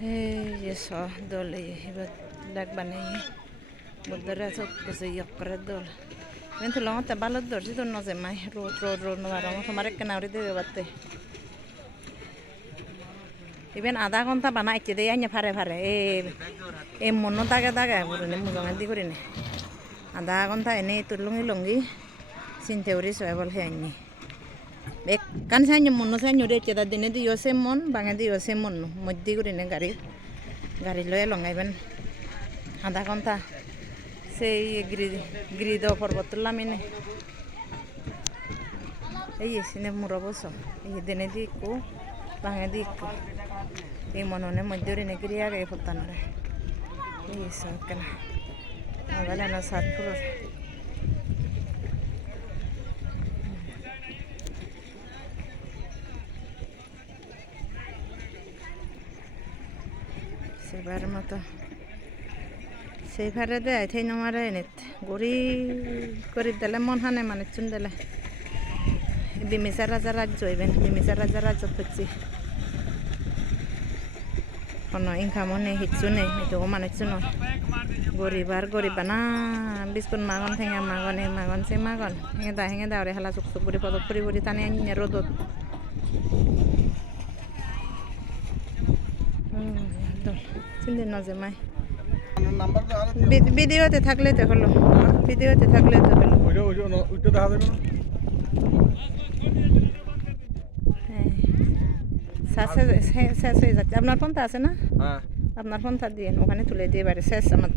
এই যে দল এবার লাগ বানাই বদরে সব কিছু করে দল কিন্তু লঙতে ভালো ধরছি তো নজে মাই রোদ নোয়ার আমার একটা নাউরি দিয়ে বাতে ইভেন আধা ঘন্টা বানাইতে দেয় আইনে ফারে ফারে এই মনো দাগে দাগে বুড়ি মুজঙে দি করি আধা ঘন্টা এনেই তুলুঙি লুঙ্গি চিন্তা করি সবাই বল হে আইনি kan saya mon saya nyuri ceda dene di yose mon bange di yose mon moddi kuri ne gari loe longai ben ada konta sei grido porbotulla mine ei sine muraboso ei dene di ko bange di ko ei monone moddi ri ne griya gai fotanare ei so kana agala na satpuro সেবার মতো সেইভাবে দেয় থাই নমারে এনেত গড়ি করে দিলে মন হানে মানে চুন দিলে বিমিসা রাজা রাজ্য হইবেন বিমিসা রাজা রাজ্য করছি কোনো ইনকামও নেই হিচ্ছু নেই এটুকু মানে চুন গরিব না বিস্কুট মাগন ঠেঙা মাগন সে মাগন হেঙে দা ওরে হালা চুক চুক বুড়ি পদ ফুরি টানি আনি রোদত চিন্তা নজে মাই ভিডিওতে থাকলে তো হলো ভিডিওতে থাকলে তো হলো শেষ হয়ে যাচ্ছে আপনার ফোনটা আছে না আপনার ফোনটা দিয়ে ওখানে তুলে দিয়ে বাড়ি শেষ আমার